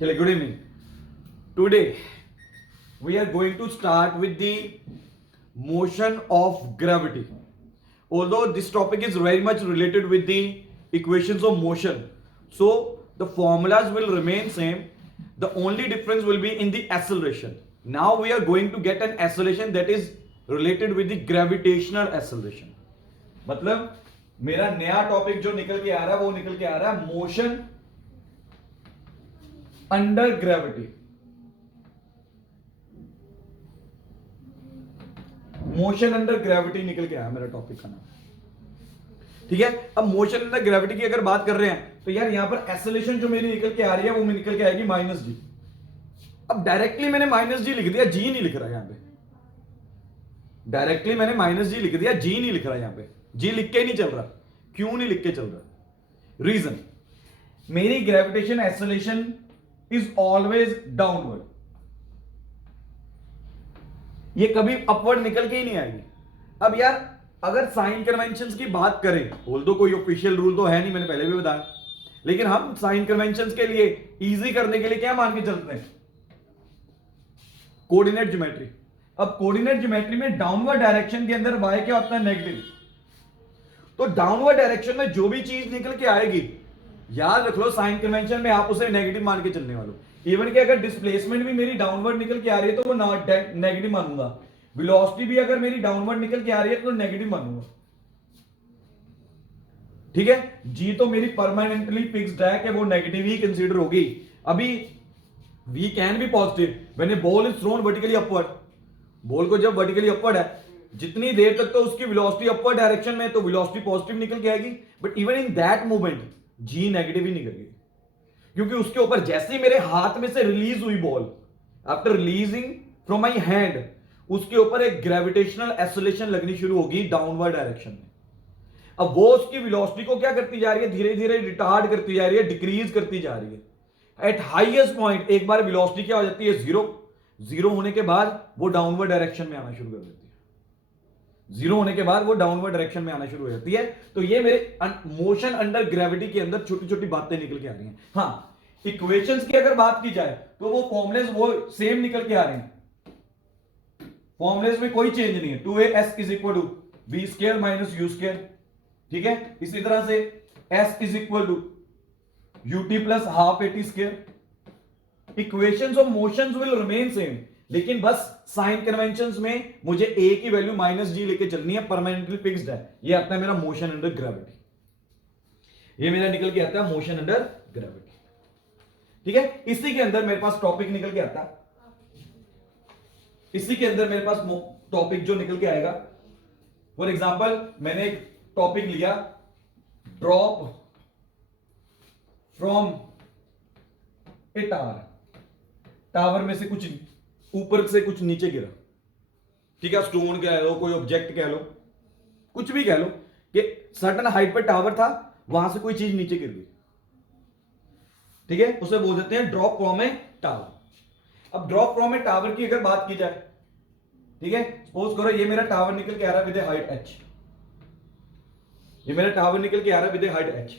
चलिए, good evening. Today we are going to start with the motion of gravity. Although this topic is very much related with the equations of motion, so the formulas will remain same. The only difference will be in the acceleration. Now we are going to get an acceleration that is related with the gravitational acceleration. मतलब मेरा नया topic जो निकल के आ रहा है वो निकल के आ रहा है motion under gravity. Motion under gravity निकल के आया मेरा टॉपिक का नाम. ठीक है. अब मोशन अंडर ग्रेविटी की अगर बात कर रहे हैं तो यार यहां पर एक्सेलरेशन जो मेरी निकल के आ रही है वो निकल के आएगी माइनस जी. अब डायरेक्टली मैंने माइनस जी लिख दिया, जी नहीं लिख रहा यहां पे. डायरेक्टली मैंने माइनस जी लिख दिया, जी नहीं लिख रहा यहां पे. जी लिख के नहीं चल रहा. क्यों नहीं लिख के चल रहा? रीजन, मेरी gravitation acceleration is always downward. ये कभी अपवर्ड निकल के ही नहीं आएगी. अब यार अगर साइन कन्वेंशंस की बात करें, ऑल्दो कोई ऑफिशियल रूल तो है नहीं, मैंने पहले भी बताया, लेकिन हम साइन कन्वेंशंस के लिए इजी करने के लिए क्या मान के चलते हैं? Coordinate geometry. अब कोऑर्डिनेट ज्योमेट्री में डाउनवर्ड डायरेक्शन के अंदर y क्या होता है? नेगेटिव. तो डाउनवर्ड डायरेक्शन में जो भी चीज निकल के आएगी, याद रख लो साइन कन्वेंशन में आप उसे नेगेटिव मान के चलने वालों. इवन कि अगर डिस्प्लेसमेंट भी मेरी डाउनवर्ड निकल के आ रही है तो वो नेगेटिव मानूंगा. वेलोसिटी भी अगर मेरी डाउनवर्ड निकल के आ रही है तो नेगेटिव मानूंगा. ठीक है. जी तो मेरी परमानेंटली फिक्स्ड है कि वो नेगेटिव ही कंसीडर होगी. अभी we can be positive when a ball is thrown vertically upward. Ball को जब वर्टिकली अपवर्ड है, जितनी देर तक तो उसकी वेलोसिटी अपवर्ड डायरेक्शन में है तो वेलोसिटी पॉजिटिव निकल के आएगी. But even in that movement जी नेगेटिव ही निकल गई, क्योंकि उसके ऊपर जैसे ही मेरे हाथ में से रिलीज हुई ball, after releasing from my hand, उसके ऊपर एक ग्रेविटेशनल एक्सेलरेशन लगनी शुरू होगी डाउनवर्ड डायरेक्शन में. अब वो उसकी वेलोसिटी को क्या करती जा रही है? धीरे धीरे रिटार्ड करती जा रही है, डिक्रीज करती जा रही है. एट हाईएस्ट पॉइंट एक बार वेलोसिटी क्या हो जाती है? जीरो. जीरो होने के बाद वो डाउनवर्ड डायरेक्शन में आना शुरू कर देती है. जीरो होने के बाद वो डाउनवर्ड डायरेक्शन में आना शुरू हो जाती है. तो ये मेरे मोशन अंडर ग्रेविटी के अंदर छोटी छोटी बातें निकल के आ रही हैं. हाँ, इक्वेशंस की अगर बात की जाए तो वो फॉर्मुलेस वो सेम निकल के आ रहे हैं. फॉर्मुलेस में कोई चेंज नहीं है. 2as is equal to b square minus u square. ठीक है. इसी तरह से s is equal to ut plus half at square. Equations of motions will remain same, लेकिन बस साइन कन्वेंशंस में मुझे a की वैल्यू माइनस जी लेके चलनी है. परमानेंटली फिक्स्ड है. ये आता है मेरा मोशन अंडर ग्रेविटी. ये मेरा निकल के आता है मोशन अंडर ग्रेविटी. ठीक है. इसी के अंदर मेरे पास टॉपिक निकल के आता है. इसी के अंदर मेरे पास टॉपिक जो निकल के आएगा, फॉर एग्जांपल मैंने एक टॉपिक लिया, drop from a tower. Tower में से कुछ ऊपर से कुछ नीचे गिरा. ठीक है. स्टोन कह लो, कोई ऑब्जेक्ट कह लो, कुछ भी कह लो, कि सर्टेन हाइट पर टावर था, वहां से कोई चीज नीचे गिर गई. ठीक है. उसे बोल देते हैं ड्रॉप फ्रॉम ए टावर. अब ड्रॉप फ्रॉम ए टावर की अगर बात की जाए, ठीक है, सपोज करो ये मेरा टावर निकल के आ रहा है विद ए हाइट h. ये मेरा टावर निकल के आ रहा है विद ए हाइट h.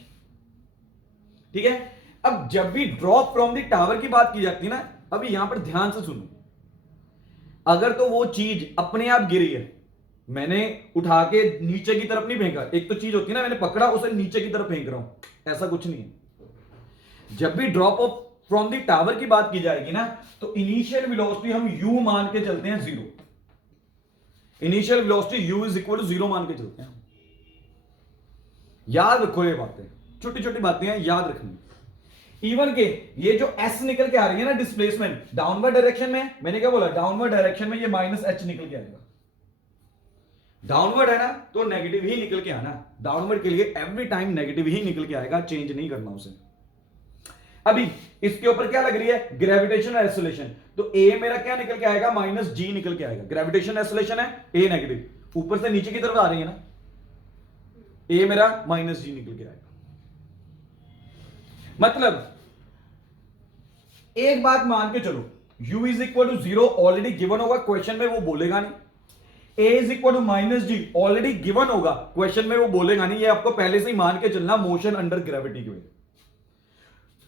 ठीक है. अब जब भी ड्रॉप फ्रॉम द टावर की बात की जाती है ना, अभी यहां पर ध्यान से सुनो. अगर तो वो चीज अपने आप गिरी है, मैंने उठा के नीचे की तरफ नहीं फेंका. एक तो चीज होती है ना, मैंने पकड़ा उसे नीचे की तरफ फेंक रहा हूं, ऐसा कुछ नहीं है. जब भी drop of from the tower की बात की जाएगी ना, तो इनिशियल वेलोसिटी हम u मान के चलते हैं zero. Initial velocity u is equal to zero मान के चलते हैं. याद रखो ये बातें, छोटी छोटी बातें हैं, याद रखनी. इवन के ये जो s निकल के आ रही है ना, डिस्प्लेसमेंट डाउनवर्ड डायरेक्शन में, मैंने क्या बोला? डाउनवर्ड डायरेक्शन में ये माइनस h निकल के आएगा. डाउनवर्ड है ना, तो नेगेटिव ही निकल के आना. डाउनवर्ड के लिए एवरी टाइम नेगेटिव ही निकल के आएगा, चेंज नहीं करना उसे. अभी इसके ऊपर क्या लग रही है? Gravitational acceleration. तो a मेरा क्या निकल के आएगा? माइनस जी निकल के आएगा. ग्रेविटेशनल एक्सेलरेशन है, a नेगेटिव, ऊपर से नीचे की तरफ आ रही है ना, a मेरा माइनस जी निकल के आएगा. मतलब एक बात मान के चलो, u is equal to zero already given होगा, क्वेश्चन में वो बोलेगा नहीं. a is equal to minus g already given होगा, क्वेश्चन में वो बोलेगा नहीं. ये आपको पहले से ही मान के चलना मोशन अंडर ग्रेविटी की वजह.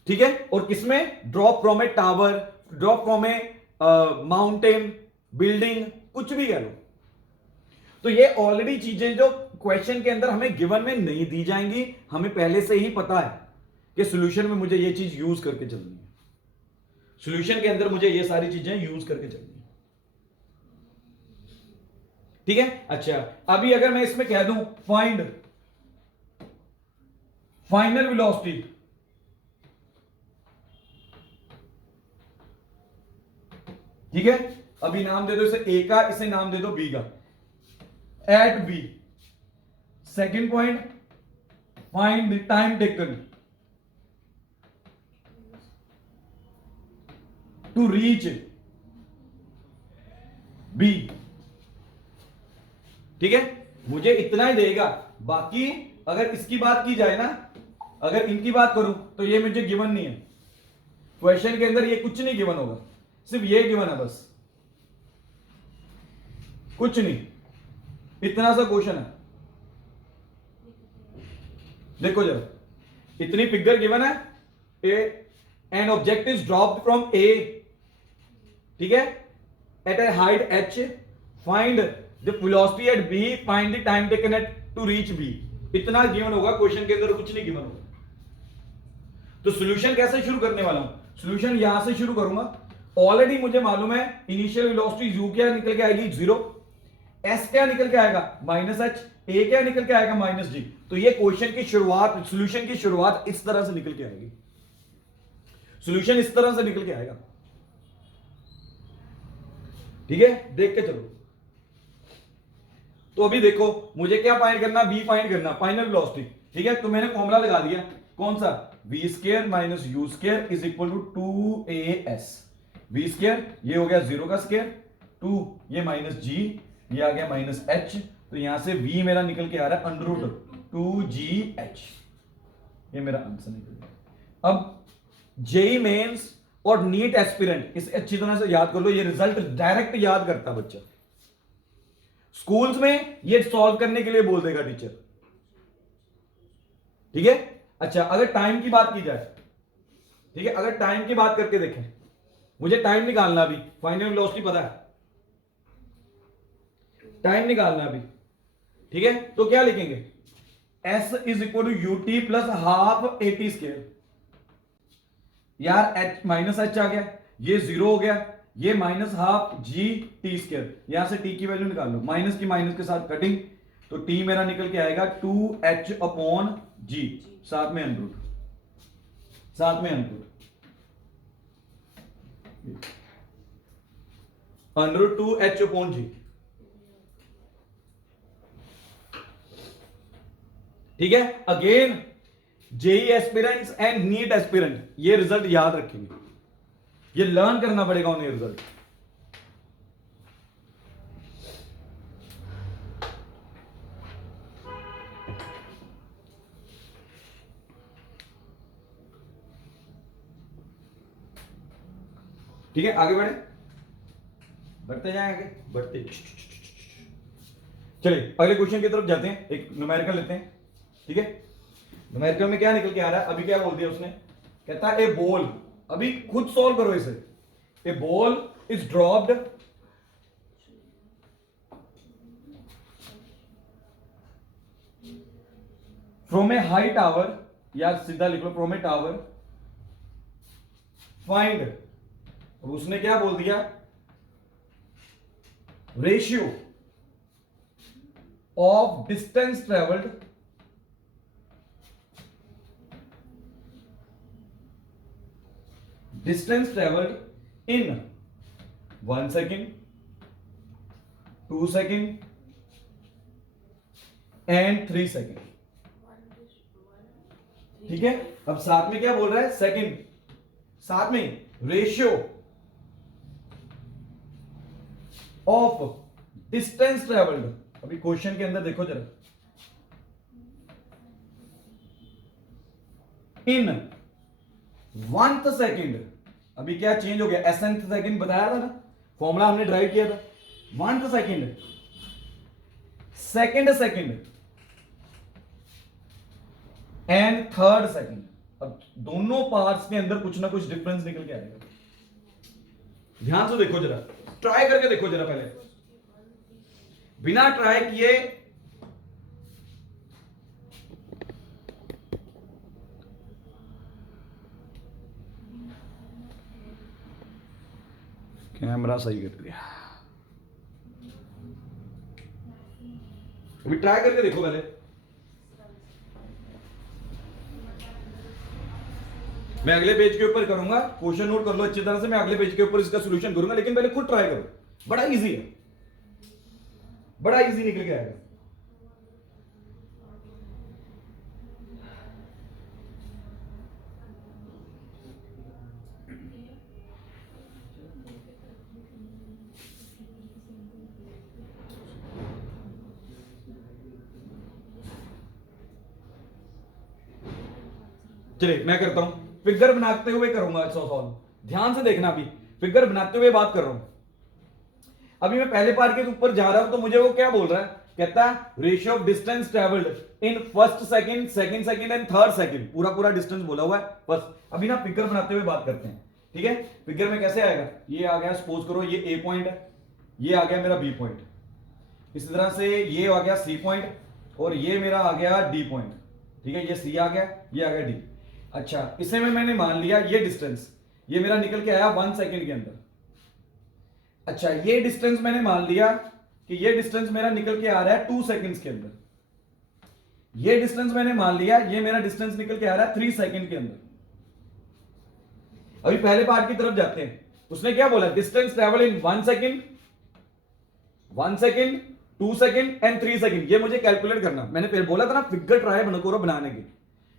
ठीक है, और किसमें? Drop from a tower, drop from A mountain, building, कुछ भी कह लो। तो ये ऑलरेडी चीजें जो क्वेश्चन के अंदर हमें गिवन में नहीं दी जाएंगी, हमें पहले से ही पता है कि सॉल्यूशन में मुझे ये चीज यूज करके चलनी है, सॉल्यूशन के अंदर मुझे ये सारी चीजें यूज करके चलनी है। ठीक है, अच्छा अभी अगर मैं इसमें कह दूं फाइंड फाइनल वेलोसिटी, ठीक है, अभी नाम दे दो इसे ए का, इसे नाम दे दो बी का। At B, second point, find the time taken to reach B. ठीक है, मुझे इतना ही देगा, बाकी अगर इसकी बात की जाए ना, अगर इनकी बात करूं तो ये मुझे गिवन नहीं है क्वेश्चन के अंदर, ये कुछ नहीं गिवन होगा, सिर्फ ये गिवन है बस, कुछ नहीं, इतना सा क्वेश्चन है। देखो जरा, इतनी फिगर गिवन है, an object is dropped from A, ठीक है, at a height h, find the velocity at b, find the time taken at to reach b। इतना गिवन होगा क्वेश्चन के अंदर, कुछ नहीं गिवन होगा। तो सॉल्यूशन कैसे शुरू करने वाला हूं? सॉल्यूशन यहां से शुरू करूंगा। ऑलरेडी मुझे मालूम है इनिशियल वेलोसिटी u क्या निकल के आएगी 0, s क्या निकल के आएगा -h, a क्या निकल के आएगा -g। तो ये क्वेश्चन की शुरुआत, सॉल्यूशन की शुरुआत इस तरह से निकल के आएगी, सॉल्यूशन इस तरह से निकल के आएगा। ठीक है, देख के चलो। तो अभी देखो मुझे क्या फाइंड करना, बी फाइंड करना, फाइनल वेलोसिटी। ठीक है, तो मैंने फॉर्मूला लगा दिया, कौन सा? v square minus u square is equal to 2as। v square ये हो गया 0 का स्क्वायर, 2 ये माइनस g, ये आ गया माइनस h, तो यहां से v मेरा निकल के आ रहा है अंडर रूट 2gh। ये मेरा आंसर निकल गया। अब जेई मेंस और नीट एस्पिरेंट, इसे अच्छी तरह से याद कर लो, ये रिजल्ट डायरेक्ट याद करता बच्चा। स्कूल्स में ये सॉल्व करने के लिए बोल देगा टीचर। ठीक है, अच्छा अगर टाइम की बात की जाए, ठीक है, अगर टाइम की बात करके देखें, मुझे टाइम निकालना अभी, फाइनल वेलोसिटी पता है, टाइम निकालना अभी। ठीक है, तो क्या लिखेंगे? s is equal to u t plus half a t square. यार h माइनस h आ गया, ये 0 हो गया, ये minus half g t square, यहां से t की वैल्यू निकाल लो, माइनस की माइनस के साथ कटिंग, तो t मेरा निकल के आएगा 2h अपॉन जी, साथ में अंडरूट, साथ में under root, under root 2h upon g. ठीक है, again JEE aspirants and NEET aspirant ये रिजल्ट याद रखेंगे, ये लर्न करना पड़ेगा उन्हें रिजल्ट। ठीक है, आगे बढ़े, बढ़ते जाए आगे, बढ़ते। चलिए अगले क्वेश्चन की तरफ जाते हैं, एक न्यूमेरिकल लेते हैं। ठीक है, न्यूमेरिकल में क्या निकल के आ रहा है, अभी क्या बोल दिया उसने, कहता है ए बॉल, अभी खुद सॉल्व करो इसे। A ball is dropped from a high tower, या सीधा लिख लो फ्रॉम ए टावर, फाइंड, उसने क्या बोल दिया, ratio of distance travelled in 1 second, 2 second and 3 second। ठीक है, अब साथ में क्या बोल रहा है, सेकंड, साथ में रेशियो ऑफ डिस्टेंस ट्रेवल्ड। अभी क्वेश्चन के अंदर देखो जरा, इन 1th सेकंड, अभी क्या चेंज हो गया, एसएनथ सेकंड बताया था ना, फॉर्मूला हमने ड्राइव किया था, 1th second, second and 3rd second. अब दोनों पार्ट्स के अंदर कुछ ना कुछ डिफरेंस निकल के आएगा। ध्यान से देखो जरा, ट्राई करके देखो जरा, पहले बिना ट्राई किए कैमरा सही कर दिया, अभी ट्राई करके देखो पहले। मैं अगले पेज के ऊपर करूंगा, क्वेश्चन नोट कर लो अच्छी तरह से, मैं अगले पेज के ऊपर इसका सॉल्यूशन करूंगा, लेकिन पहले खुद ट्राई करो। बड़ा इजी है, बड़ा इजी निकल के आएगा। चलिए मैं करता हूं, फिगर बनाते हुए करूंगा सॉल्व। ध्यान से देखना, अभी फिगर बनाते हुए बात कर रहा हूं। अभी मैं पहले पार्ट के ऊपर जा रहा हूं, तो मुझे वो क्या बोल रहा है, कहता है ratio of distance travelled in first second, second second and third second, पूरा पूरा डिस्टेंस बोला हुआ है फर्स्ट। अभी ना फिगर बनाते हुए बात करते हैं, ठीक है। फिगर में कैसे आएगा, ये आ गया, सपोज करो ये ए पॉइंट है, ये आ गया मेरा बी पॉइंट, इसी तरह से ये आ गया सी पॉइंट, और ये मेरा आ गया डी पॉइंट, ठीक है। ये सी आ गया, ये आ गया डी। अच्छा, इसे में मैंने मान लिया ये डिस्टेंस, ये मेरा निकल के आया 1 सेकंड के अंदर। अच्छा, ये डिस्टेंस मैंने मान लिया कि ये डिस्टेंस मेरा निकल के आ रहा है 2 सेकंड्स के अंदर। ये डिस्टेंस मैंने मान लिया, ये मेरा डिस्टेंस निकल के आ रहा है 3 सेकंड के अंदर। अभी पहले पार्ट की तरफ जाते हैं। उसने क्या बोला, distance travel in 1 second, 1 second, 2 second and 3 second. ये मुझे कैलकुलेट करना, मैंने फिर बोला था ना फिगर ट्राई करो बनाने की।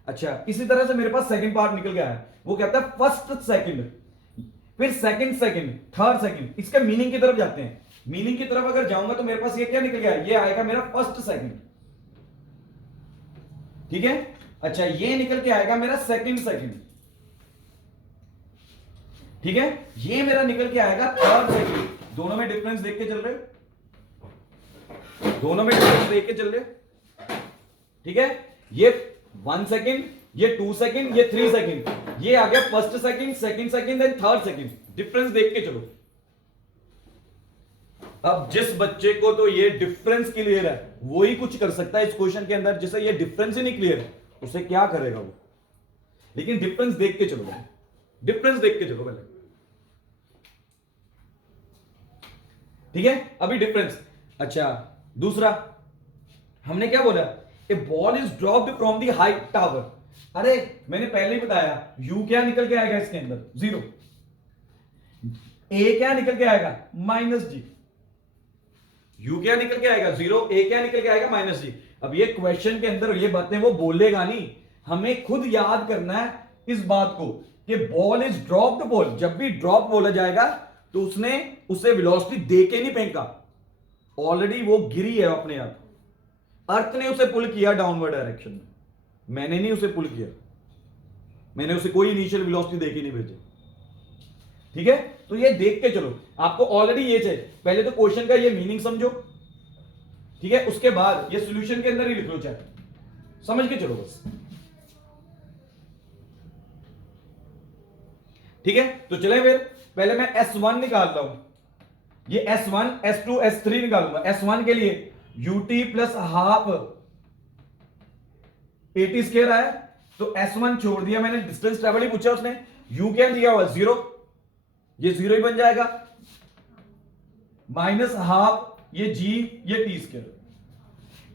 अच्छा, इसी तरह से मेरे पास सेकंड पार्ट निकल गया है, वो कहता है फर्स्ट सेकंड, फिर सेकंड सेकंड, थर्ड सेकंड। इसका मीनिंग की तरफ जाते हैं। मीनिंग की तरफ अगर जाऊंगा तो मेरे पास ये क्या निकल गया, ये आएगा मेरा फर्स्ट सेकंड, ठीक है। अच्छा, ये निकल के आएगा मेरा सेकंड सेकंड, ठीक है। ये मेरा निकल के आएगा थर्ड सेकंड। दोनों में डिफरेंस देख के चल रहे, दोनों में डिफरेंस देख के चल रहे, ठीक है। ये 1 सेकंड, ये 2 सेकंड, ये 3 सेकंड, ये आ गया first second, second second and third second. Difference देख के चलो। अब जिस बच्चे को तो ये डिफरेंस क्लियर है, वो ही कुछ कर सकता है इस क्वेश्चन के अंदर। जिसे ये डिफरेंस ही नहीं क्लियर है, उसे क्या करेगा वो। लेकिन डिफरेंस देख के चलो, डिफरेंस देख के चलो पहले, ठीक है। अभी डिफरेंस। अच्छा, दूसरा हमने क्या बोला, a ball is dropped from the height tower. अरे मैंने पहले ही बताया, यू क्या निकल के आएगा इसके अंदर, 0। ए क्या निकल के आएगा, -g। यू क्या निकल के आएगा 0, ए क्या निकल के आएगा -g। अब ये क्वेश्चन के अंदर ये बातें वो बोलेगा नहीं, हमें खुद याद करना है इस बात को कि बॉल इज ड्रॉप्ड बॉल। जब भी ड्रॉप बोला जाएगा तो उसने उसे वेलोसिटी दे के नहीं फेंका, ऑलरेडी वो गिरी है अपने आप। अर्थ ने उसे पुल किया डाउनवर्ड डायरेक्शन में, मैंने नहीं उसे पुल किया, मैंने उसे कोई इनिशियल वेलोसिटी देके नहीं भेजा, ठीक है। तो ये देख के चलो, आपको ऑलरेडी ये चाहिए। पहले तो क्वेश्चन का ये मीनिंग समझो, ठीक है, उसके बाद ये सॉल्यूशन के अंदर ही लिख लो, चाहे समझ के चलो बस, ठीक है। तो चले फिर, पहले मैं S1 निकाल रहा हूं, ये S1, S2, S3 निकालूंगा। S1 के लिए ut plus half AT square आया, तो S1 छोड़ दिया मैंने, डिस्टेंस ट्रेवल ही पूछा उसने, u क्या दिया हुआ 0, ये 0 ही बन जाएगा, माइनस हाफ ये g, ये t स्क्वायर।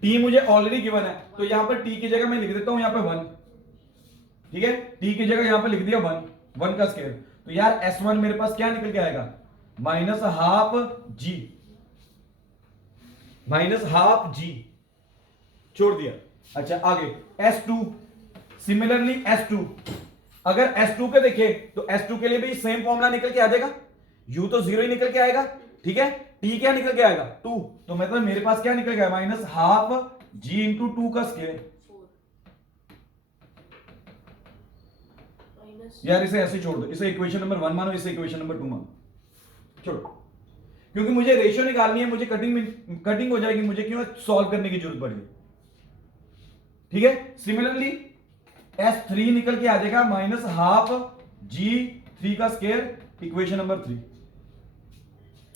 t मुझे ऑलरेडी गिवन है, तो यहां पर t की जगह मैं लिख देता हूं यहां पे 1, ठीक है। t की जगह यहां पर लिख दिया 1 का स्क्वायर। तो यार S1 मेरे पास क्या निकल के आएगा, minus half g, minus half g छोड़ दिया। अच्छा, आगे S2, सिमिलरली S2, अगर S2 के देखे तो S2 के लिए भी सेम फॉर्मूला निकल के आ जाएगा, U तो 0 ही निकल के आएगा, ठीक है। T क्या निकल के आएगा 2, तो मतलब मेरे पास क्या निकल गया, माइनस हाफ G इंटू 2 का स्क्वायर। यार इसे ऐसे छोड़ दो, इसे इक्वेशन नंबर 1 मानो, इसे इक्वेशन नंबर 2 मानो, छोड़ो, क्योंकि मुझे रेशियो निकालनी है, मुझे कटिंग हो जाएगी, मुझे क्यों सॉल्व करने की जरूरत पड़ेगी, ठीक है। सिमिलरली S3 निकल के आ जाएगा माइनस हाफ G3 का स्क्वायर, इक्वेशन नंबर 3।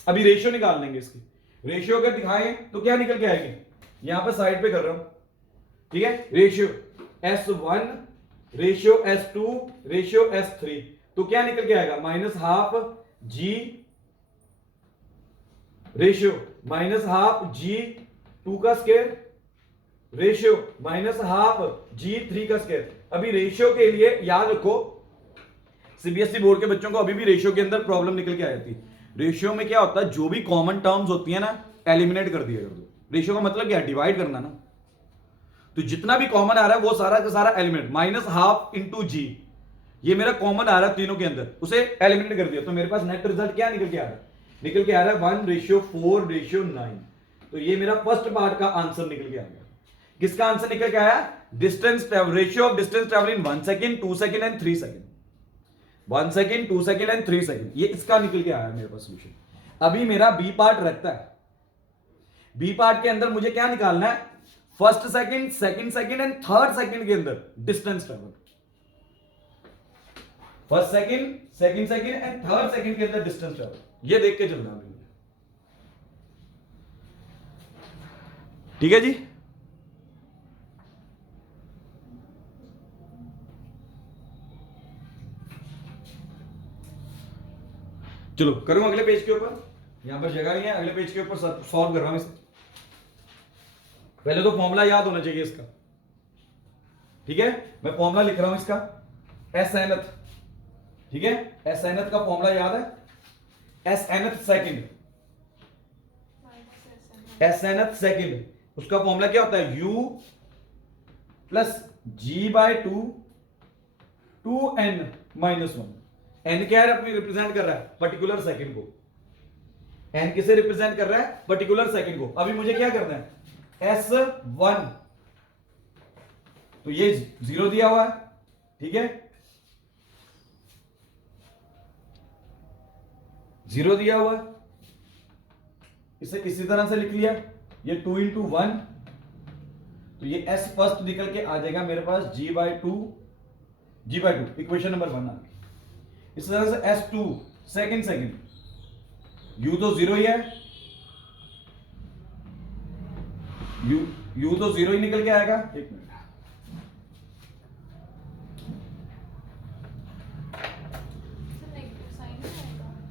अभी रेशियो निकाल लेंगे इसकी। रेशियो अगर दिखाएं तो क्या निकल के आएगी, यहां पर साइड पे कर रहा हूं, ठीक है। Ratio S1 ratio S2 ratio S3, तो क्या निकल के आएगा minus half G ratio minus half G2 का square ratio minus half G3 का स्क्वायर। अभी रेशियो के लिए याद रखो, सीबीएसई बोर्ड के बच्चों को अभी भी रेशियो के अंदर प्रॉब्लम निकल के आ जाती है। रेशियो में क्या होता है, जो भी कॉमन टर्म्स होती है ना, एलिमिनेट कर दिया कर दो। रेशियो का मतलब क्या है, डिवाइड करना ना। तो जितना भी कॉमन आ रहा है वो सारा का सारा एलिमिनेट, माइनस हाफ इंटू जी, ये मेरा कॉमन आ रहा है तीनों के अंदर, उसे एलिमिनेट कर दिया। तो मेरे पास नेट रिजल्ट क्या निकल के आ रहा है, निकल के आ रहा है 1:4:9। तो ये मेरा फर्स्ट पार्ट का आंसर निकल के आ गया। किसका आंसर निकल के आया, distance ratio of distance travel in 1 second 2 second and 3 second, 1 second 2 second and 3 second, ये इसका निकल के आया मेरे पास सोल्यूशन। अभी मेरा बी पार्ट रहता है, बी पार्ट के अंदर मुझे क्या निकालना है, first second second second and third second के अंदर distance travel, first second second second and third second के अंदर डिस्टेंस ट्रेवल, ये देख के चलना है। ठीक है जी, चलो करूं अगले पेज के ऊपर, यहां पर जगह नहीं है, अगले पेज के ऊपर सॉल्व कर रहा हूं इसे। पहले तो फॉर्मूला याद होना चाहिए इसका, ठीक है। मैं फॉर्मूला लिख रहा हूं इसका, एस एनथ, ठीक है। एस एनथ का फॉर्मूला याद है, S nth second, S nth second, उसका फॉर्मूला क्या होता है, u plus G/2 2n minus 1। n क्या है, अपनी रिप्रेजेंट कर रहा है पर्टिकुलर सेकंड को, n किसे रिप्रेजेंट कर रहा है, पर्टिकुलर सेकंड को। अभी मुझे क्या करना है, S1, तो ये 0 दिया हुआ है, ठीक है, 0 दिया हुआ है, इसे इसी तरह से लिख लिया, ये 2 × 1, तो ये S फर्स्ट निकल के आ जाएगा मेरे पास G/2 इक्वेशन नंबर 1 आ गई। इस तरह से S2 सेकंड सेकंड, U तो 0 ही है, U तो 0 ही निकल के आएगा। एक मिनट,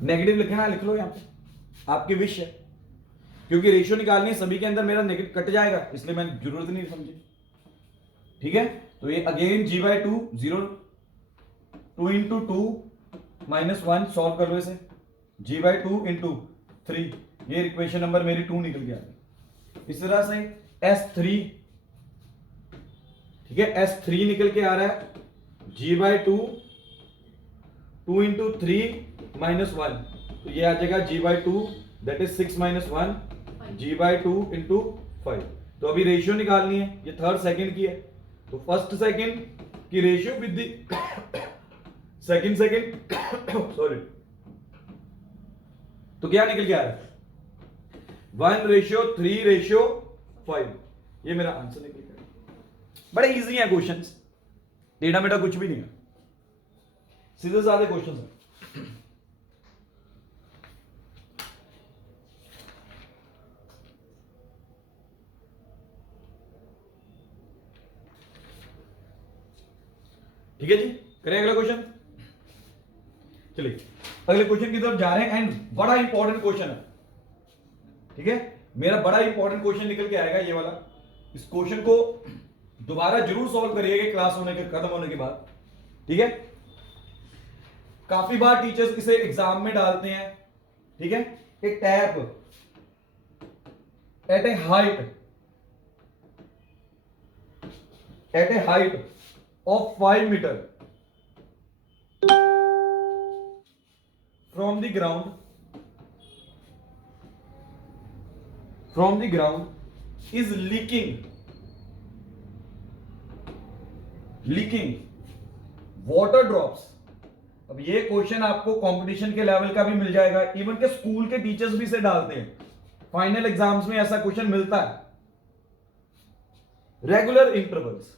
नेगेटिव लिखना, लिख लो यहां पे, आपकी विश है, क्योंकि रेशियो निकालनी है, सभी के अंदर मेरा नेगेटिव कट जाएगा, इसलिए मैंने जरूरत नहीं समझी, ठीक है। तो ये अगेन G/2 0, 2 × 2 -1, सॉल्व कर लो इसे, G/2 × 3, ये इक्वेशन नंबर मेरी 2 निकल गया। इस तरह से S3, ठीक है, S3 निकल के आ रहा है G/2 2 × 3 -1, तो ये आ जाएगा G/2, दैट इज 6 - 1, G/2 × 5। तो अभी रेशियो निकालनी है, ये थर्ड सेकंड की है, तो फर्स्ट सेकंड की ratio with the second sorry, तो क्या निकल के आ रहा है, 1:3:5, ये मेरा आंसर निकल गया। बड़े इजी है क्वेश्चंस, टेढ़ा मेढ़ा कुछ भी नहीं है, सीधे साधे क्वेश्चंस हैं। ठीक है जी, करें अगला क्वेश्चन। चलिए अगले क्वेश्चन की तरफ जा रहे हैं, एंड बड़ा इंपॉर्टेंट क्वेश्चन है, ठीक है। मेरा बड़ा इंपॉर्टेंट क्वेश्चन निकल के आएगा ये वाला। इस क्वेश्चन को दोबारा जरूर सॉल्व करिएगा क्लास होने के खत्म होने के बाद, ठीक है। काफी बार टीचर्स इसे एग्जाम में डालते हैं, ठीक है। A tap at a height of 5 meter from the ground is leaking water drops। अब ये क्वेश्चन आपको कंपटीशन के लेवल का भी मिल जाएगा, इवन के स्कूल के टीचर्स भी इसे डालते हैं, फाइनल एग्जाम्स में ऐसा क्वेश्चन मिलता है। रेगुलर इंटरवल्स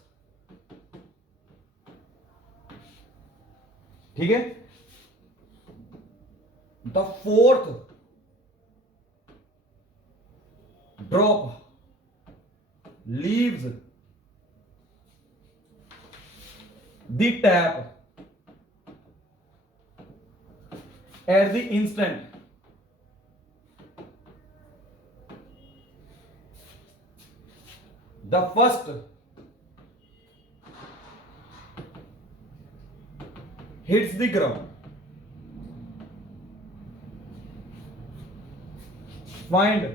ठीक है, the fourth drop leaves the tap at the instant the first hits the ground. Find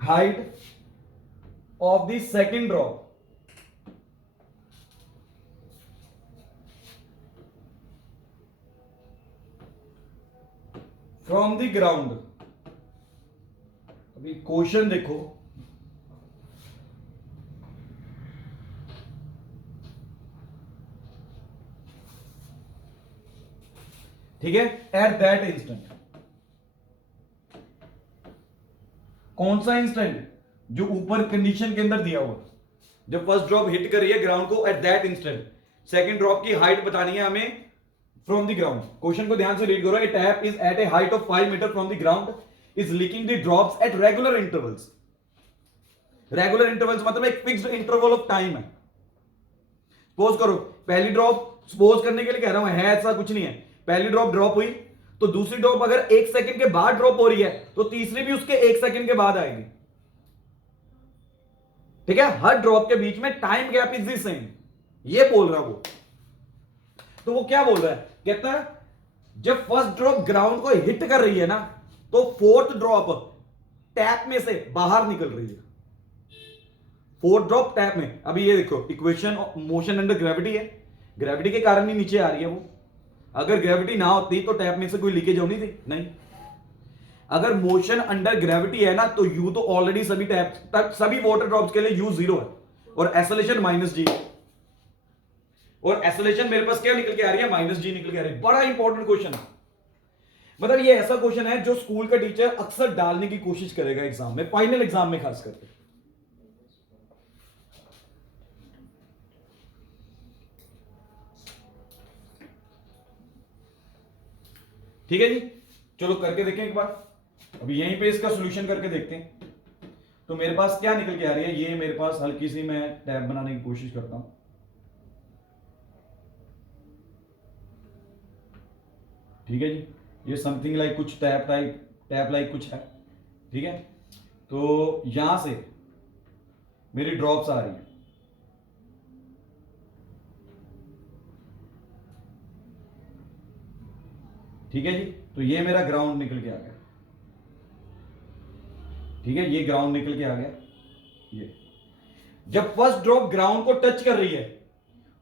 height of the second drop from the ground. अभी क्वेश्चन देखो, ठीक है, एट दैट इंस्टेंट। कौन सा इंस्टेंट? जो ऊपर कंडीशन के अंदर दिया हुआ, जब फर्स्ट ड्रॉप हिट कर रही है ग्राउंड को at that instant, second drop की हाइट बतानी है हमें फ्रॉम द ग्राउंड। क्वेश्चन को ध्यान से रीड करो। A tap is at a height of 5 metre from the ground is leaking the drops at regular intervals. Regular intervals मतलब एक फिक्स्ड इंटरवल ऑफ टाइम है। सपोज करो पहली ड्रॉप, सपोज करने के लिए कह रहा हूं, है ऐसा कुछ नहीं है, पहली ड्रॉप ड्रॉप हुई तो दूसरी ड्रॉप अगर 1 सेकंड के बाद ड्रॉप हो रही है तो तीसरी भी उसके 1 सेकंड के बाद आएगी। ठीक है, हर ड्रॉप के बीच में time gap is the same, ये बोल रहा वो। तो वो क्या बोल रहा है, कहता है जब फर्स्ट ड्रॉप ग्राउंड को हिट कर रही है ना तो फोर्थ ड्रॉप टैप में से बाहर निकल रही है। फोर्थ ड्रॉप टैप में, अभी ये देखो equation of motion under gravity है, ग्रेविटी के कारण ही नीचे आ रही है वो। अगर ग्रेविटी ना होती तो टैप में से कोई लीकेज होनी थी? नहीं। अगर मोशन अंडर ग्रेविटी है ना तो यू तो ऑलरेडी सभी टैप तक सभी वाटर ड्रॉप्स के लिए यू 0 है और एक्सेलरेशन -g, और एक्सेलरेशन मेरे पास क्या निकल के आ रही है? -g निकल के आ रही है। बड़ा इंपॉर्टेंट क्वेश्चन है, मतलब ये ऐसा क्वेश्चन है जो स्कूल का टीचर अक्सर डालने की कोशिश करेगा एग्जाम में, फाइनल एग्जाम में खास करके। ठीक है जी, चलो करके देखें एक बार। अभी यहीं पे इसका सॉल्यूशन करके देखते हैं। तो मेरे पास क्या निकल के आ रही है, ये मेरे पास हल्की सी मैं टैब बनाने की कोशिश करता हूं। ठीक है जी, ये समथिंग लाइक कुछ टैप लाइक कुछ है। ठीक है, तो यहां से मेरी ड्रॉप्स आ रही है। ठीक है जी, तो ये मेरा ग्राउंड निकल के आ गया। ठीक है, ये ग्राउंड निकल के आ गया। ये जब फर्स्ट ड्रॉप ग्राउंड को टच कर रही है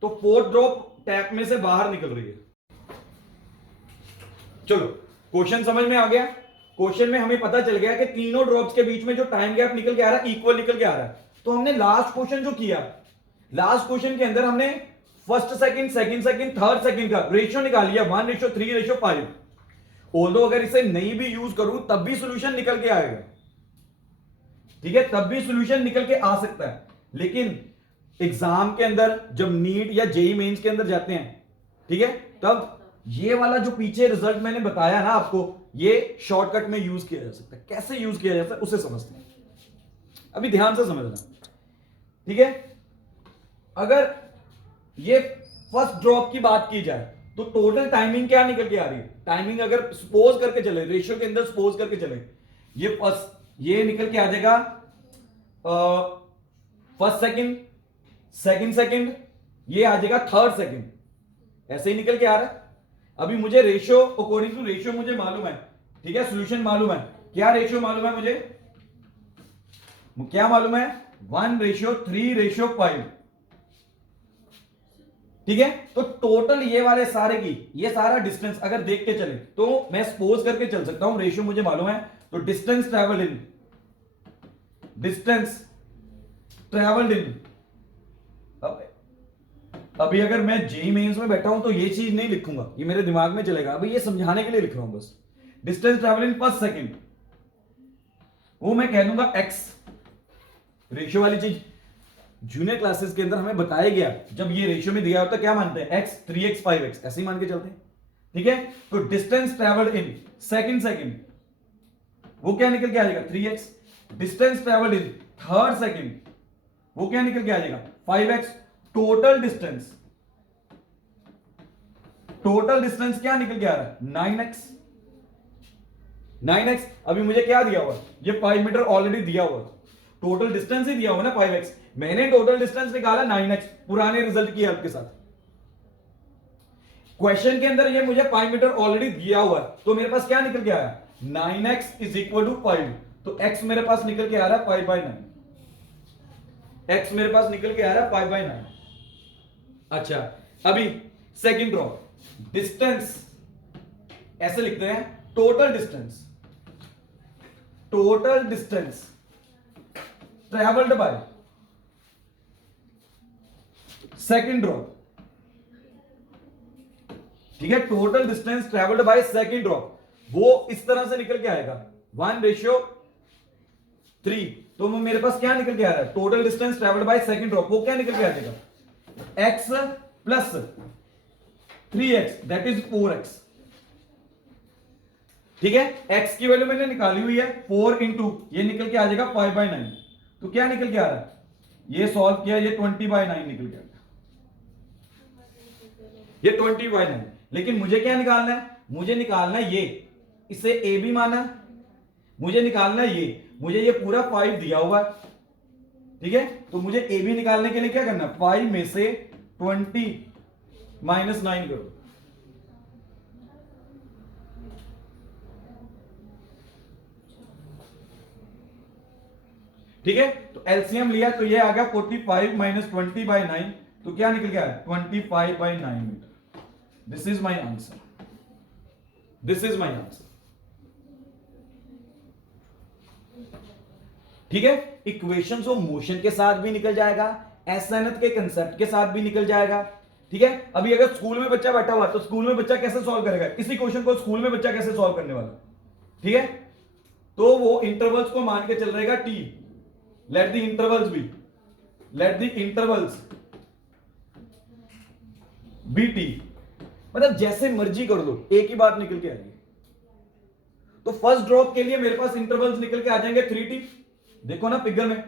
तो फोर्थ ड्रॉप टैप में से बाहर निकल रही है। चलो क्वेश्चन समझ में आ गया। क्वेश्चन में हमें पता चल गया कि तीनों ड्रॉप्स के बीच में जो टाइम गैप निकल के आ रहा है इक्वल निकल के आ रहा है। तो हमने लास्ट क्वेश्चन जो किया, लास्ट क्वेश्चन के अंदर हमने first second, second second, third second का रेशियो निकाल लिया 1:3:5। ऑल्दो अगर इसे नहीं भी यूज करूं तब भी सॉल्यूशन निकल के आएगा। ठीक है, तब भी सॉल्यूशन निकल के आ सकता है। लेकिन एग्जाम के अंदर जब नीट या जेई मेंस के अंदर जाते हैं, ठीक है, तब ये वाला जो पीछे रिजल्ट मैंने बताया ना आपको, ये शॉर्टकट में यूज किया जा सकता है। कैसे यूज किया जाता है उसे समझते हैं, अभी ध्यान से समझना। ठीक है, अगर ये फर्स्ट ड्रॉप की बात की जाए तो टोटल टाइमिंग क्या निकल के आ रही है? टाइमिंग अगर सपोज करके चले, रेशियो के अंदर सपोज करके चले, ये निकल के आ जाएगा फर्स्ट सेकंड, सेकंड सेकंड, ये आ जाएगा थर्ड सेकंड, ऐसे ही निकल के आ रहा है। अभी मुझे रेशियो, अकॉर्डिंग टू रेशियो मुझे मालूम है। ठीक है, सॉल्यूशन मालूम है। क्या रेशियो मालूम है मुझे? क्या मालूम है? 1:3:5। ठीक है, तो टोटल ये वाले सारे की, ये सारा डिस्टेंस अगर देख के चले तो मैं सपोज करके चल सकता हूं, रेशियो मुझे मालूम है। तो distance travelled in, distance travelled in, अभी अगर मैं जेई मेंस में बैठा हूं तो ये चीज नहीं लिखूंगा, ये मेरे दिमाग में चलेगा। अभी ये समझाने के लिए लिख रहा हूं बस। Distance travel in first second, वो मैं कह दूंगा x, रेशियो वाली चीज जूनियर क्लासेस के अंदर हमें बताया गया, जब ये रेशियो में दिया होता है क्या मानते हैं, x 3x 5x ऐसे ही मान के चलते हैं। ठीक है, तो डिस्टेंस ट्रेवल्ड इन सेकंड वो क्या निकल के आ जाएगा 3x, distance travelled in third second वो क्या निकल के आ जाएगा 5x। टोटल डिस्टेंस क्या निकल के आ रहा है 9x। अभी मुझे क्या दिया हुआ, ये 5 मीटर ऑलरेडी दिया हुआ, टोटल डिस्टेंस ही दिया हुआ ना 5x, मैंने टोटल डिस्टेंस निकाला 9x पुराने रिजल्ट की हेल्प के साथ। क्वेश्चन के अंदर ये मुझे 5 मीटर ऑलरेडी दिया हुआ है, तो मेरे पास क्या निकल के आया 9x इज इक्वल टू 5, तो x मेरे पास निकल के आ रहा है 5/9, x मेरे पास निकल के आ रहा है 5/9। अच्छा, अभी सेकंड ड्रॉ, डिस्टेंस ऐसे लिखते हैं, total distance travelled by second drop. ठीक है, total distance travelled by second drop वो इस तरह से निकल के आएगा 1:3। तो मेरे पास क्या निकल के आ रहा है, total distance travelled by second drop वो क्या निकल के आ जाएगा x plus 3x that is 4x। ठीक है, x की वैल्यू मैंने निकाली हुई है 4 इंटू ये निकल के आ जाएगा 5/9, तो क्या निकल के आ रहा है, ये सॉल्व किया ये 20/9 निकल के आ गया, ये 20/9। लेकिन मुझे क्या निकालना है, मुझे निकालना है ये, इसे a भी माना, मुझे निकालना है मुझे ये पूरा 5 दिया हुआ है। ठीक है, तो मुझे a भी निकालने के लिए क्या करना है, 5 में से 20 माइनस 9 करो। ठीक है, तो एलसीएम लिया तो ये आ गया 45 माइनस 20/9, तो क्या निकल गया 25/9 metre. This is my answer, ठीक है, इक्वेशंस ऑफ मोशन के साथ भी निकल जाएगा, एसएनएथ के कंसेप्ट के साथ भी निकल जाएगा। ठीक है, अभी अगर स्कूल में बच्चा बैठा हुआ तो स्कूल में बच्चा कैसे सॉल्व करेगा, इसी क्वेश्चन को स्कूल में बच्चा कैसे सॉल्व करने वाला। ठीक है, तो वो इंटरवल्स को मान के चल रहेगा t, let the intervals be t, मतलब जैसे मर्जी कर दो एक ही बात निकल के आएगी। तो फर्स्ट ड्रॉप के लिए मेरे पास इंटरवल्स निकल के आ जाएंगे 3t, देखो ना फिगर में,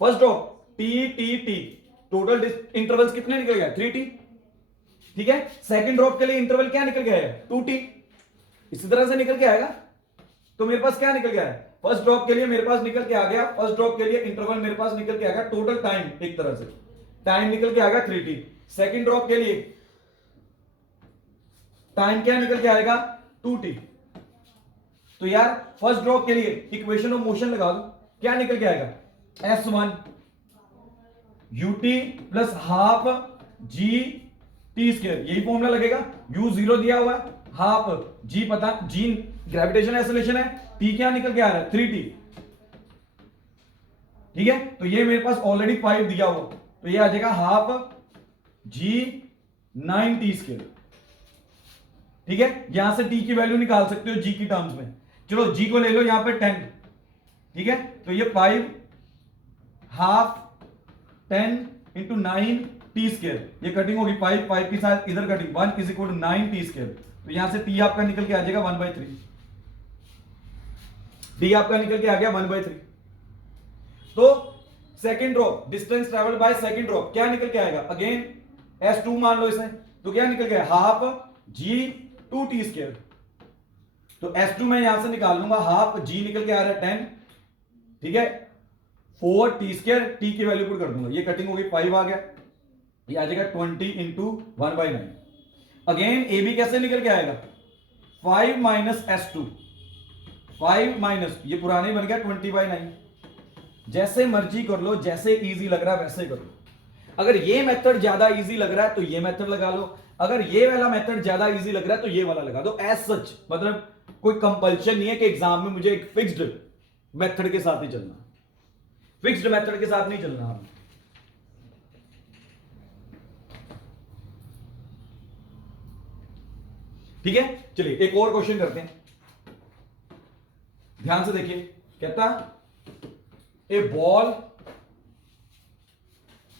first drop T T T, total intervals कितने निकल गए 3t। ठीक है, सेकंड ड्रॉप के लिए इंटरवल क्या निकल गया है 2t, इसी तरह से निकल के आएगा। तो मेरे पास क्या निकल गया है, फर्स्ट ड्रॉप के लिए मेरे पास निकल के आ गया, फर्स्ट ड्रॉप के लिए इंटरवल मेरे पास निकल के आ गया, टोटल टाइम एक तरह से टाइम निकल के आ गया 3t। सेकंड ड्रॉप के लिए टाइम क्या निकल के आएगा 2t। तो यार फर्स्ट ड्रॉप के लिए इक्वेशन ऑफ मोशन लगा दो, क्या निकल के आएगा s1 ut plus half g t square, यही फॉर्मूला लगेगा, u 0 दिया हुआ है, हाफ g पता, g ग्रेविटेशन एक्सेलरेशन है, t क्या निकल के आ रहा है 3t। ठीक है, तो ये मेरे पास ऑलरेडी 5 दिया हुआ, तो ये आ जाएगा हाफ g 9t स्क्वायर। ठीक है, यहां से t की वैल्यू निकाल सकते हो g की टर्म्स में, चलो g को ले लो यहां पे 10। ठीक है, तो ये 5 हाफ 10 इंटू 9 टी स्क्वायर, ये कटिंग होगी 5 के साथ इधर cutting 1 is equal to 9 t square, तो यहां से t आपका निकल के आ जाएगा 1/3, t आपका निकल के आ गया 1/3। तो second drop distance travelled by second drop क्या निकल के आएगा, अगेन s2 मान लो इसे, तो क्या निकल गया हाफ g 2t स्क्वायर, तो s2 मैं यहां से निकाल लूंगा, हाफ g निकल के आ रहा है 10, ठीक है 4t स्क्वायर, t की वैल्यू पुट कर दूंगा, ये कटिंग होगी 5 आ गया, ये आ जाएगा 20 इंटू 1/9। अगेन ए बी कैसे निकल के आएगा 5 माइनस s2, 5 माइनस ये पुराने बन गया 20/9। जैसे मर्जी कर लो, जैसे इजी लग रहा है वैसे कर लो। अगर ये मेथड ज्यादा इजी लग रहा है तो ये मेथड लगा लो, अगर ये वाला मेथड ज्यादा इजी लग रहा है तो ये वाला लगा दो। एज सच मतलब कोई कंपल्शन नहीं है कि एग्जाम में मुझे एक फिक्स्ड मेथड के साथ ही चलना, फिक्स्ड मेथड के साथ नहीं चलना। ठीक है, चलिए एक और क्वेश्चन करते हैं, ध्यान से देखिए। कहता a ball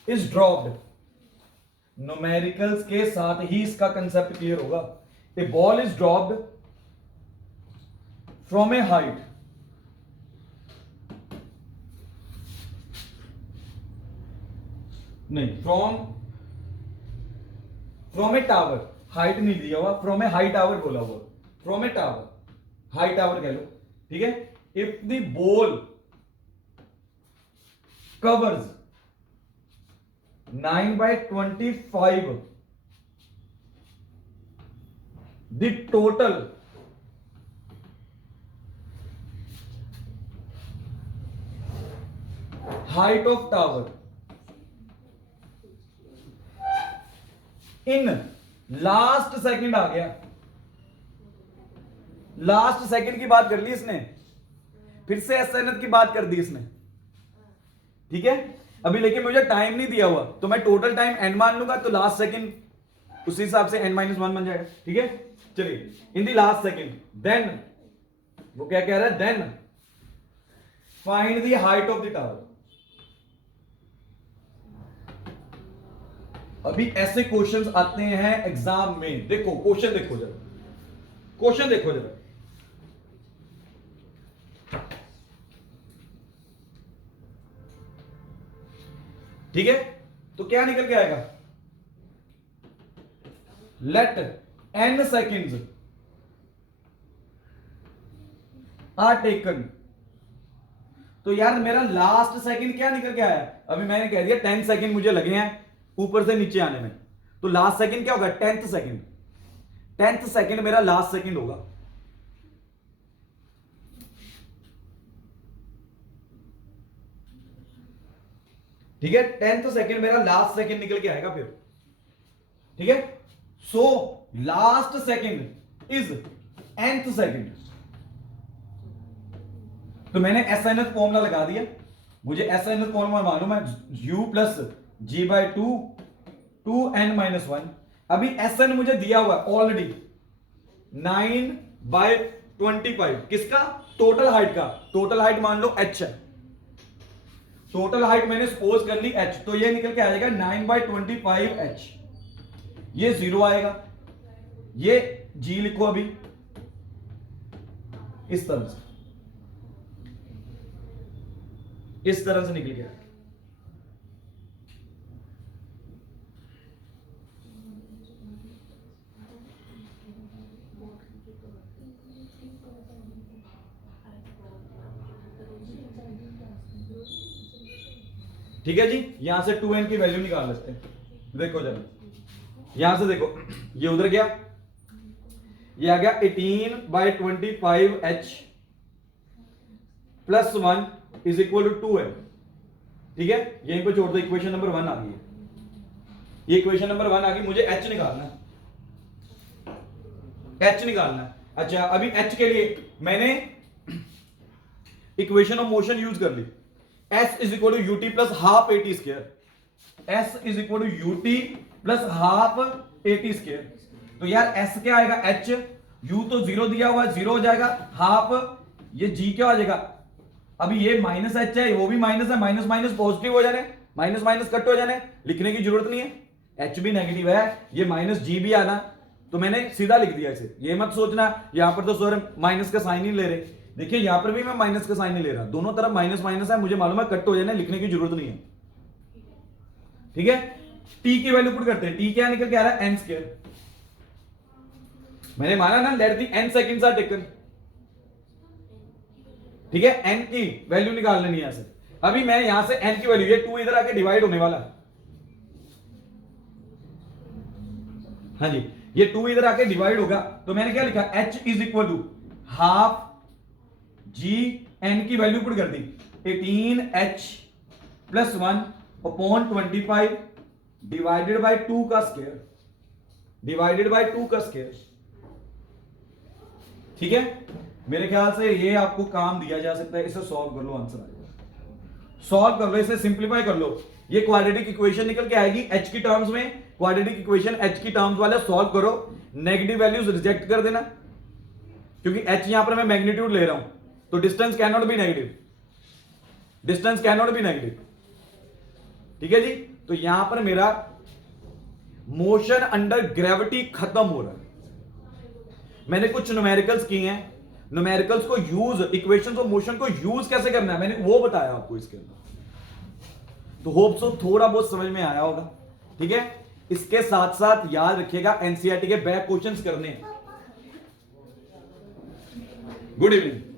is dropped, numericals के साथ ही इसका कंसेप्ट क्लियर होगा। A ball is dropped from a height, नहीं फ्रॉम ए टावर, हाइट नहीं दिया हुआ, फ्रॉम ए हाई टावर बोला हुआ, from a tower, high tower कह लो, ठीक है। इफ द बॉल कवर्स 9/25 the total height of tower in last second आ गया, लास्ट सेकंड की बात कर ली इसने, फिर से एसएनएफ की बात कर दी इसने, ठीक है। अभी लेकिन मुझे टाइम नहीं दिया हुआ, तो मैं टोटल टाइम एन मान लूंगा, तो लास्ट सेकंड उसी हिसाब से n-1 बन जाएगा, ठीक है। चलिए, in the last second, then वो क्या कह रहा है, then find the height of the tower. अभी ऐसे क्वेश्चंस आते हैं एग्जाम में, देखो क्वेश्चन देखो जरा, क्वेश्चन देखो जरा, ठीक है। तो क्या निकल के आएगा, let n seconds are taken. तो यार मेरा लास्ट सेकंड क्या निकल के आया, अभी मैंने कह दिया 10 सेकंड मुझे लगे हैं ऊपर से नीचे आने में, तो लास्ट सेकंड क्या होगा, 10th सेकंड, 10th सेकंड मेरा लास्ट सेकंड होगा, ठीक है। 10th सेकंड मेरा लास्ट सेकंड निकल के आएगा फिर, ठीक है। So last second is nth second, तो मैंने एसएनएस फॉर्मूला लगा दिया, मुझे एसएनएस फॉर्मूला मालूम है, u प्लस g/2 2n-1। अभी एसएन मुझे दिया हुआ है ऑलरेडी 9/25, किसका, टोटल हाइट का, टोटल हाइट मान लो h है, टोटल हाइट मैंने सपोज कर ली h, तो ये निकल के आ जाएगा 9/25h, ये 0 आएगा, ये g लिखो अभी इस तरह से, इस तरह से निकल गया, ठीक है जी। यहां से 2n की वैल्यू निकाल लेते हैं, देखो जरा, यहां से देखो, ये उधर गया, ये आ गया 18/25h plus 1 is equal to 2n, ठीक है। यहीं पे छोड़ दो, इक्वेशन नंबर 1 आ गई है, ये इक्वेशन नंबर 1 आ गई, मुझे h निकालना है, h निकालना है। अच्छा, अभी h के लिए मैंने इक्वेशन ऑफ मोशन यूज कर ली, s is equal to ut plus half at square, s is equal to ut plus half at square. तो यार s क्या आएगा, h, u तो 0 दिया हुआ है, 0 हो जाएगा, हाफ, ये g क्या हो जाएगा, अभी ये माइनस h है, वो भी माइनस है, माइनस माइनस पॉजिटिव हो जाने, माइनस माइनस कट हो जाने, लिखने की जरूरत नहीं है, h भी नेगेटिव है, ये माइनस g भी आना, तो मैंने सीधा लिख दिया इसे, ये मत सोचना यहां पर तो सर माइनस का साइन ही ले रहे, देखिए यहां पर भी मैं माइनस का साइन नहीं ले रहा, दोनों तरफ माइनस माइनस है, मुझे मालूम है कट हो जाने, लिखने की जरूरत नहीं है, ठीक है। t की वैल्यू पुट करते हैं, t क्या निकल के आ रहा है, n स्क्वायर, मैंने माना ना let the n seconds are taken, ठीक है, n की वैल्यू निकाल लेनी है यहां से। अभी मैं यहां से n की वैल्यू, ये 2 इधर आके डिवाइड होने वाला है, हाँ जी, ये 2 इधर आके डिवाइड होगा, तो मैंने क्या लिखा, h is equal to half g, n की वैल्यू पुट कर दी 18h plus 1 upon 25 divided by 2 का स्क्वायर, डिवाइडेड बाय 2 का स्क्वायर, ठीक है। मेरे ख्याल से ये आपको काम दिया जा सकता है, इसे सॉल्व कर लो, आंसर आएगा, सॉल्व कर लो, इसे सिंप्लीफाई कर लो, ये क्वाड्रेटिक इक्वेशन निकल के आएगी h की टर्म्स में, क्वाड्रेटिक इक्वेशन h की टर्म्स वाले सॉल्व करो, नेगेटिव वैल्यूज रिजेक्ट कर देना, क्योंकि h यहां पर मैं मैग्नीट्यूड ले रहा हूं, तो distance can not be negative, distance can not be negative, ठीक है जी। तो यहां पर मेरा मोशन अंडर ग्रेविटी खत्म हो रहा है। मैंने कुछ न्यूमेरिकल्स किए हैं, न्यूमेरिकल्स को यूज, इक्वेशंस ऑफ मोशन को यूज कैसे करना है मैंने वो बताया आपको इसके अंदर। तो होप सो थोड़ा बहुत समझ में आया होगा। ठीक है, इसके साथ साथ याद रखिएगा एनसीईआरटी के बैक क्वेश्चंस करने। Good evening.